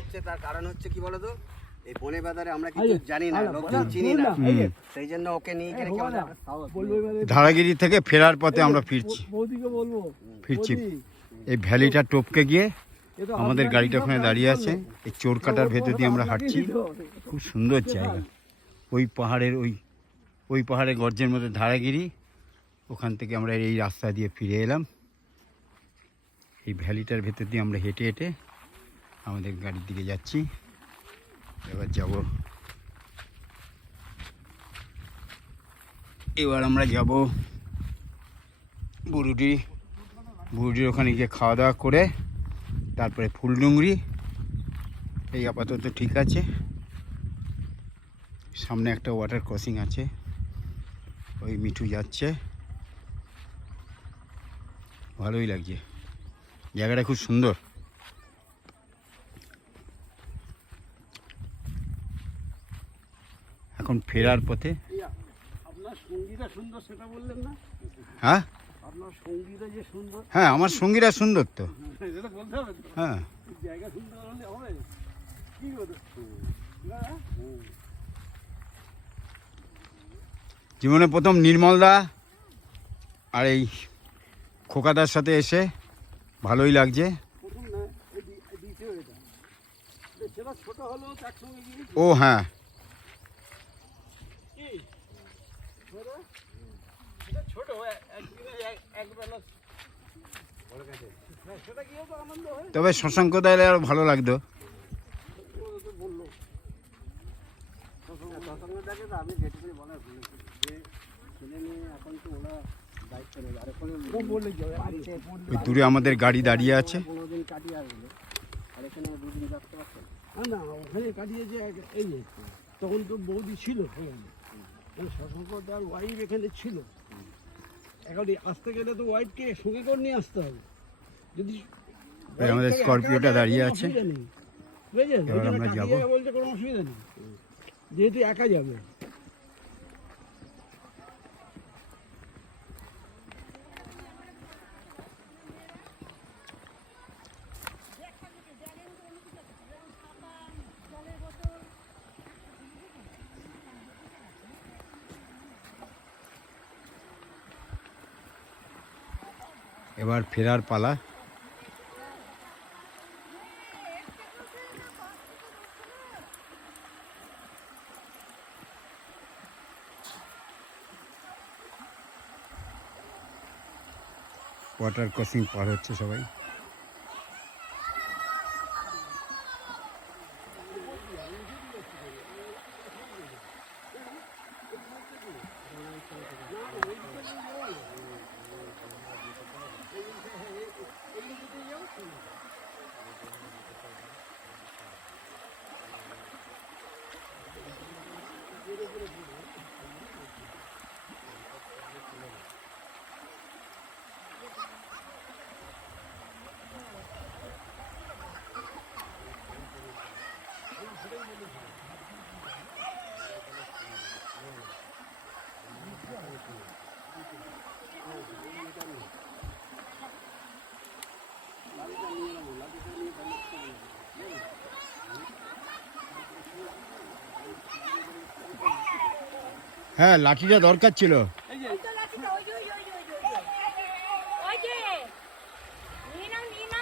হচ্ছে, তার কারণ হচ্ছে কি বলতো, এই বনে বাজারে আমরা কিছু জানি না, লোকজন চিনি না, সেই জন্য ওকে নিয়ে গেলে ধারাগিরি থেকে ফেরার পথে আমরা ফিরছি। এই ভ্যালিটা টপকে গিয়ে আমাদের গাড়িটা ওখানে দাঁড়িয়ে আছে। এই চোরকাটার ভেতর দিয়ে আমরা হাঁটছি। খুব সুন্দর জায়গা। ওই পাহাড়ের গর্জের মধ্যে ধারাগিরি, ওখান থেকে আমরা এই রাস্তা দিয়ে ফিরে এলাম। এই ভ্যালিটার ভেতর দিয়ে আমরা হেঁটে হেঁটে আমাদের গাড়ির দিকে যাচ্ছি। এবার আমরা যাব বুরুডির ওখানে গিয়ে খাওয়া দাওয়া করে তারপরে ফুলডুংরি। এই আপাতত ঠিক আছে। সামনে একটা ওয়াটার ক্রসিং আছে, ওই মিঠু যাচ্ছে, ভালোই লাগছে, জায়গাটা খুব সুন্দর। এখন ফেরার পথে। আপনার সঙ্গীরা সুন্দর সেটা বললেন না? হ্যাঁ, আপনার সঙ্গীরা যে সুন্দর। হ্যাঁ, আমার সঙ্গীরা সুন্দর তো। সেটা বলতে হবে তো। হ্যাঁ, জায়গা সুন্দর হলে হবে কি বলতো? জীবনে প্রথম নির্মলদা আর এই খোকাদার সাথে এসে ভালোই লাগছে। প্রথম না, দ্বিতীয় এটা। সেটা ছোট হলেও একসঙ্গে গিয়ে। ও হ্যাঁ, ছোট একদিনে একবেলা সেটা গিয়েও তো আনন্দ হয়। তবে শশাঙ্ক দা এলে আরো ভালো লাগতো। বললো শশাঙ্কটাকে তো আমি যেটুকু বলার বলেছি যে ছেলে মেয়ে এখন তো ওরা দায়িত্ব নেবে। আর এখানে ওই দূরে আমাদের গাড়ি দাঁড়িয়ে আছে। 15 দিন কাটিয়ে আসবে, আর এখানে 2 দিন রাখতে পারছেন না? ওখানে কাটিয়ে যে এই যে তখন তো বৌদি ছিল, শশাঙ্কদার ওয়াইফ এখানে ছিল। এখন আসতে গেলে তো ওয়াইফকে সঙ্গে করে নিয়ে আসতে হবে। যদি আমাদের স্করপিওটা দাঁড়িয়ে আছে, বুঝলেন, এবার আমরা যাবো। বলছে কোনো অসুবিধা নেই, যেহেতু একা যাবে। এবার ফেরার পালা। ওয়াটার ক্রসিং পার হচ্ছে সবাই। হ্যাঁ, লাঠিটা দরকার ছিল।